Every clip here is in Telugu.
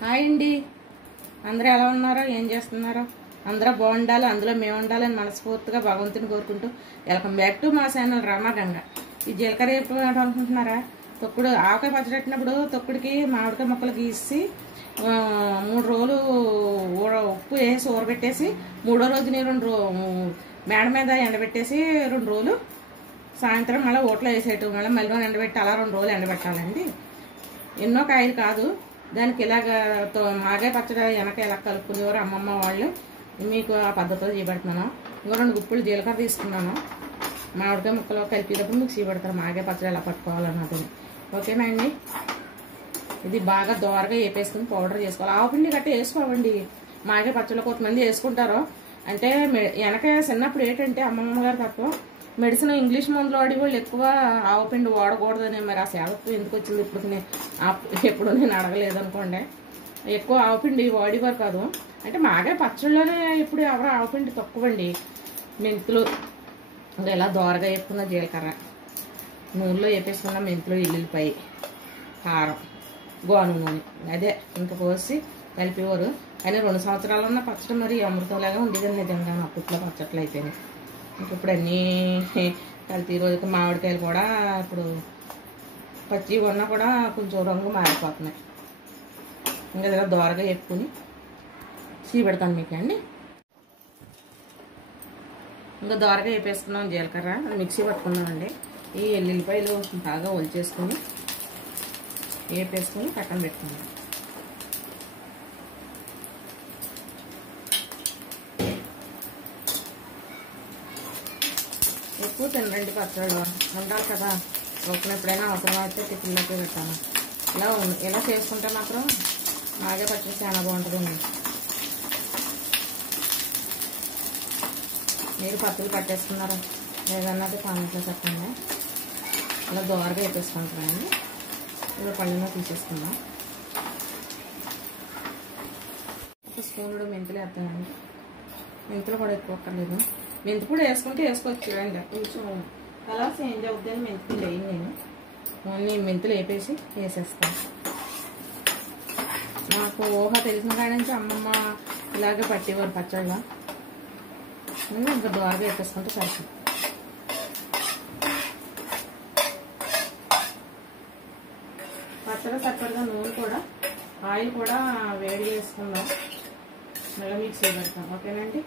హాయ్ అండి, అందరూ ఎలా ఉన్నారో, ఏం చేస్తున్నారో? అందరూ బాగుండాలి, అందులో మేము ఉండాలని మనస్ఫూర్తిగా భగవంతుని కోరుకుంటూ వెల్కమ్ బ్యాక్ టు మా ఛానల్ రామగంగ. ఈ జీలకర్ర ఎప్పుడు అనుకుంటున్నారా? తొక్కుడు ఆవకాయ పచ్చడి పెట్టినప్పుడు తొక్కుడికి మామిడికాయ ముక్కలు గీసి 3 రోజులు ఉప్పు వేసి ఊరబెట్టేసి 3వ రోజుని మేడ మీద ఎండబెట్టేసి 2 రోజులు సాయంత్రం మళ్ళీ ఓట్లో వేసేయటం, మళ్ళీ ఎండబెట్టి అలా 2 రోజులు ఎండబెట్టాలండి. ఎన్నో కాయలు కాదు, దానికి ఇలాగ మాగే పచ్చడి వెనక ఇలా కలుపుకునేవారు అమ్మమ్మ వాళ్ళు. మీకు ఆ పద్ధతిలో చేయబడుతున్నాను. ఇంకో 2 గుప్పులు జీలకర్ర తీసుకున్నాను. మామిడికాయ ముక్కలో కలిపేటప్పుడు మీకు చేయబడతారు మాగే పచ్చడి ఎలా పట్టుకోవాలన్నది. ఓకేనా అండి? ఇది బాగా దోరగా వేపేసుకుని పౌడర్ చేసుకోవాలి. ఆవుపిండి గట్ట వేసుకోవండి. మాగే పచ్చళ్ళు కొంతమంది వేసుకుంటారు. అంటే వెనక చిన్నప్పుడు ఏంటంటే అమ్మమ్మ గారు తప్ప మెడిసిన్ ఇంగ్లీష్ మందులు వాడి వాళ్ళు ఎక్కువ ఆవుపిండి వాడకూడదని, మరి ఆ సేవకు ఎందుకు వచ్చింది ఎప్పుడు నేను అడగలేదు అనుకోండి. ఎక్కువ ఆవుపిండి వాడేవారు కాదు. అంటే మాగే పచ్చళ్ళలోనే ఇప్పుడు ఎవరు ఆవుపిండి తక్కువండి. మెంతులు ఇంకా ఇలా దోరగా వేపుకున్న జీలకర్ర, నూనెలో వేపేసుకున్న మెంతులు, ఎల్లుల్లిపాయ, కారం, గోను నూనె అదే ఇంక పోసి కలిపేవారు. కానీ 2 సంవత్సరాలు ఉన్న పచ్చడి మరి అమృతంలాగా ఉండేది నిజంగా అప్పట్లో పచ్చట్లు అయితేనే. ఇంక ఇప్పుడు అన్నీ కలిపి రోజుకి మామిడికాయలు కూడా ఇప్పుడు పచ్చి ఉన్నా కూడా కొంచెం రంగు మారిపోతున్నాయి. ఇంకా ఇలా దోరగా వేపుకుని చీపెడతాను మీకు అండి. ఇంకా దోరగా వేపేసుకున్నాం జీలకర్ర, మిక్సీ పట్టుకున్నామండి. ఈ ఎల్లుల్లిపాయలు బాగా ఒలిచేసుకుని వేపేసుకుని పక్కన పెట్టుకున్నాం. ఎక్కువ తినరండి పచ్చళ్ళు, ఉండాలి కదా. ఒకరు ఎప్పుడైనా అవసరం అయితే టిఫిన్లోకి పెట్టాను. ఇలా చేసుకుంటే మాత్రం మాగే పచ్చడి చాలా బాగుంటుందండి. మీరు పచ్చళ్ళు పట్టేసుకున్నారా లేదన్నది కామెంట్లో చెప్పండి. ఇలా దోరగా వేపేసుకుంటానండి. ఇలా పళ్ళులో తీసేసుకుందాం. 1 స్పూన్ మెంతులు వేస్తానండి. మెంతులు కూడా ఎక్కువ అక్కర్లేదు. మెంతిపూడి వేసుకుంటే వేసుకోవచ్చు అండి. కొంచెం కలర్ చేంజ్ అవుతుందని మెంతిపూడి వేయను నేను. ఓన్లీ మెంతులు వేసేస్తాను. నాకు ఊహ తెలిసిన కాడి నుంచి అమ్మమ్మ ఇలాగే పట్టేవారు పచ్చళ్ళ. ఇంకా దోరగా వేపేసుకుంటే సరిపోతుంది. పచ్చడి సరిపడగా నూనె కూడా, ఆయిల్ కూడా వేడి చేసుకుందాం. మళ్ళీ మిక్స్ చేయబడతాం. ఓకేనండి?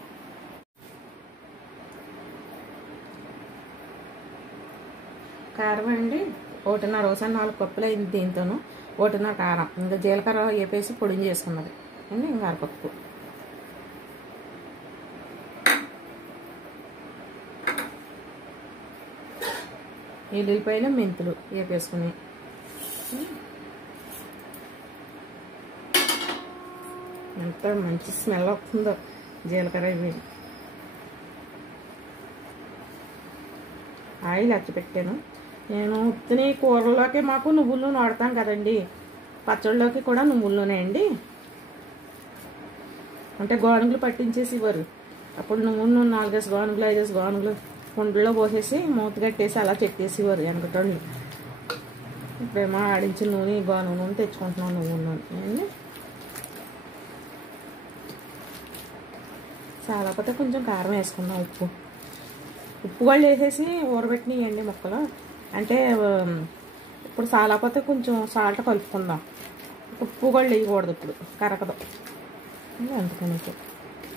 కారం అండి 1.5 ఒకసారి 4 కప్పులు అయింది. దీంతోనూ 1.5 కారం, ఇంకా జీలకర్ర వేపేసి పొడిని చేసుకున్నది అండి. ఇంకా 1/2 కప్పు ఎల్లుల్లిపాయలు, మెంతులు వేపేసుకుని ఎంత మంచి స్మెల్ వస్తుందో జీలకర్ర ఇవి. ఆయిల్ అచ్చిపెట్టాను నేను. ఉత్తిని కూరలోకి మాకు నువ్వుల నూనె వాడతాం కదండి, పచ్చళ్ళలోకి కూడా నువ్వుల నూనె అండి. అంటే గోనుగులు పట్టించేసి ఇవ్వరు. అప్పుడు నువ్వుల నూనె 4 గోనుగులు 5 గోనుగులు కుండలో పోసేసి మూత కట్టేసి అలా చెట్టేసేవారు వెనకటోళ్ళు. ఇప్పుడేమో ఆడించిన నూనె గోనుగు నూనె తెచ్చుకుంటున్నాం, నువ్వుల నూనె. చాలాపోతే కొంచెం కారం వేసుకుందాం. ఉప్పు కూడా వేసేసి ఊరబెట్టినాయండి ముక్కలు. అంటే ఇప్పుడు చాలాపోతే కొంచెం సాల్ట్ కలుపుకుందాం. ఉప్పు కూడా వేయకూడదు, ఇప్పుడు కరకదు. అందుకని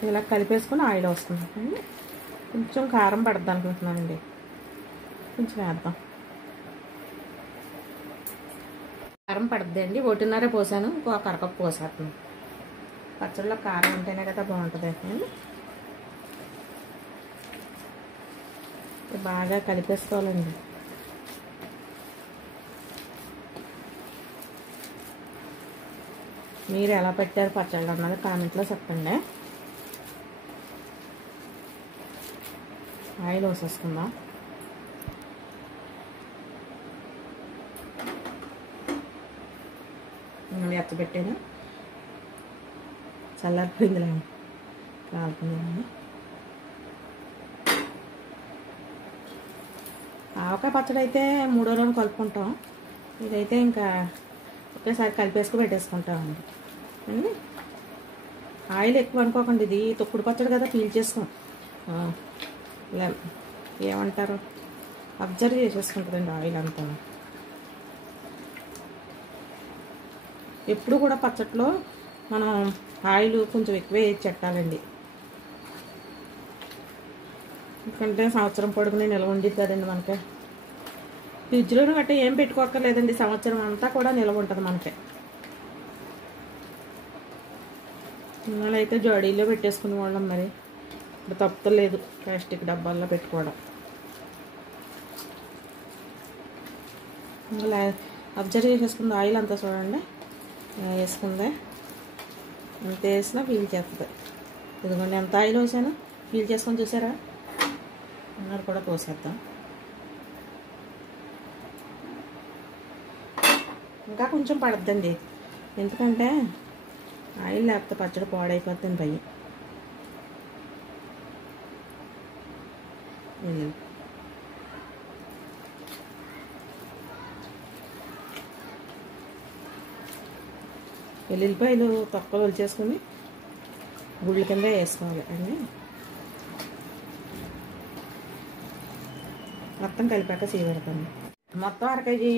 ఇలా కలిపేసుకుని ఆయిల్ వస్తుంది. కొంచెం కారం పడద్దు అనుకుంటున్నానండి, కొంచెం వేద్దాం. కారం పడద్దండి. 1.5 పోసాను, ఇంకో 1/2 కప్పు పోసేస్తున్నాను. పచ్చళ్ళలో కారం ఉంటేనే కదా బాగుంటుంది. బాగా కలిపేసుకోవాలండి. మీరు ఎలా పెట్టారు పచ్చళ్ళు అన్నది కామెంట్లో చెప్పండి. ఆయిల్ వేసేసుకుందాం. ఎత్తబెట్టాను, చల్లారిపోయిందిలే, కాలుతుంది. ఆవకాయ పచ్చడి అయితే 3వ రోజు కలుపుకుంటాం. ఇదైతే ఇంకా ఒకేసారి కలిపేసుకు పెట్టేసుకుంటామండి. అండి. ఆయిల్ ఎక్కువ అనుకోకండి, ఇది తొక్కుడు పచ్చడి కదా, పీల్చేసుకోం. ఇలా ఏమంటారు, అబ్జర్వ్ చేసేసుకుంటుందండి ఆయిల్ అంతా. ఎప్పుడు కూడా పచ్చట్లో మనం ఆయిల్ కొంచెం ఎక్కువే వేసి చెట్టాలండి, ఎందుకంటే సంవత్సరం పొడుగునే నిల్వ ఉండేది కదండి మనకి. ఫ్రిడ్జ్లోనూ గట్రా ఏం పెట్టుకోక్కర్లేదండి, సంవత్సరం అంతా కూడా నిల్వ ఉంటుంది మనకి. అయితే జాడీలో పెట్టేసుకునే వాళ్ళం, మరి ఇప్పుడు తప్పలేదు ప్లాస్టిక్ డబ్బాల్లో పెట్టుకోవడం. ఇలా అబ్జర్వ్ చేసేసుకుంది ఆయిల్ అంతా, చూడండి వేసుకుందే, ఎంత వేసినా పీల్ చేస్తుంది. ఇదిగోండి ఎంత ఆయిల్ వేసాను, పీల్ చేసుకొని చూసారా. అన్నారు కూడా పోసేద్దాం. ఇంకా కొంచెం పడద్దండి, ఎందుకంటే ఆయిల్ లేకపోతే పచ్చడి పాడైపోతుంది భయం. వెల్లుల్లిపాయలు తొక్కలు వలిచేసుకుని గుళ్ళ కింద వేసుకోవాలి అండి. మొత్తం కలిపాక సీవెడతాను. మొత్తం 1 కేజీ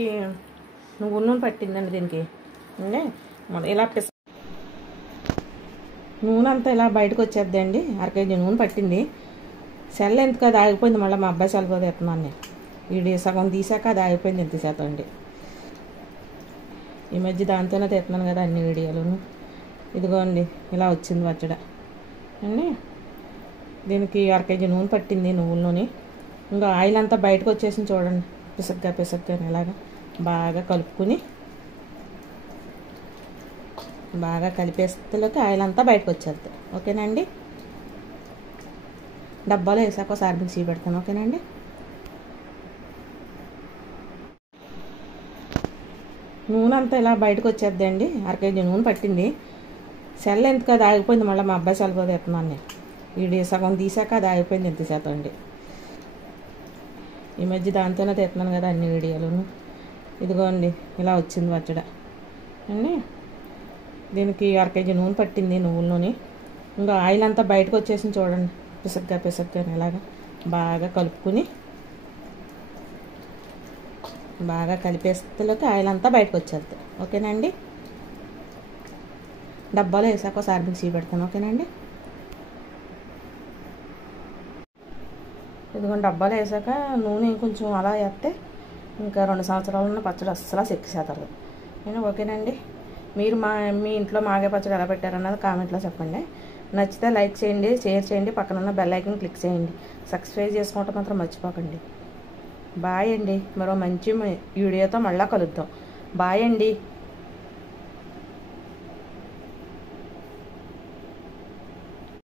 నువ్వుల నూనె పట్టిందండి దీనికి అండి. ఇలా నూనె అంతా ఇలా బయటకు వచ్చేద్దండి. 1 కేజీ నూనె పట్టింది. సెల్ ఎందుకు అది ఆగిపోయింది, మళ్ళీ మా అబ్బాయి సెల్ కూడా ఎత్తున్నాను నేను. వీడి సగం తీసాక అది ఆగిపోయింది ఎంత శాతం అండి. ఈ మధ్య దాంతోనే తెస్తున్నాను కదా అన్ని వీడియోలను. ఇదిగోండి ఇలా వచ్చింది పచ్చడి అండి. దీనికి 1 కేజీ నూనె పట్టింది, నువ్వుల నూనె. ఇంకా ఆయిల్ అంతా బయటకు వచ్చేసింది చూడండి, పిసగ్గా ఇలాగా బాగా కలుపుకుని, బాగా కలిపేస్తలోకి ఆయిల్ అంతా బయటకు వచ్చేద్ది. ఓకేనండి. డబ్బాలో వేసాక ఒకసారి మిక్సీ పెడతాను. ఓకేనండి. నూనె అంతా ఇలా బయటకు వచ్చేద్దండి. 1 కేజీ నూనె పట్టింది. సెల్ ఎందుకు అది ఆగిపోయింది, మళ్ళీ మా అబ్బాయి సెల్ కూడా ఎత్తున్నాను నేను. వీడి సగం తీసాక అది ఆగిపోయింది ఎంత శాతం అండి. ఈ మధ్య దాంతోనే తెస్తున్నాను కదా అన్ని వీడియోలను. ఇదిగోండి ఇలా వచ్చింది పచ్చడి అండి. దీనికి 1 కేజీ నూనె పట్టింది, నువ్వుల నూనె. ఇంకా ఆయిల్ అంతా బయటకు వచ్చేసింది చూడండి, పిసగ్గా ఇలాగా బాగా కలుపుకుని, బాగా కలిపేస్తలోకి ఆయిల్ అంతా బయటకు వచ్చేద్ది. ఓకేనండి. డబ్బాలో వేసాక ఒకసారి మిక్సీ పెడతాను. ఓకేనండి. ఇదిగోండి డబ్బాలో వేసాక నూనె కొంచెం అలా వేస్తే ఇంకా 2 సంవత్సరాలు ఉన్న పచ్చడి అస్సలు సెక్కిసేతారు. నేను ఓకేనండి. మీరు మీ ఇంట్లో మాగే పచ్చడి ఎలా పెట్టారన్నది కామెంట్లో చెప్పండి. నచ్చితే లైక్ చేయండి, షేర్ చేయండి, పక్కన ఉన్న బెల్ ఐకాన్ క్లిక్ చేయండి. సబ్స్క్రైబ్ చేసుకోవటం మాత్రం మర్చిపోకండి. బాయ్ అండి. మరో మంచి వీడియోతో మళ్ళీ కలుద్దాం. బాయ్ అండి.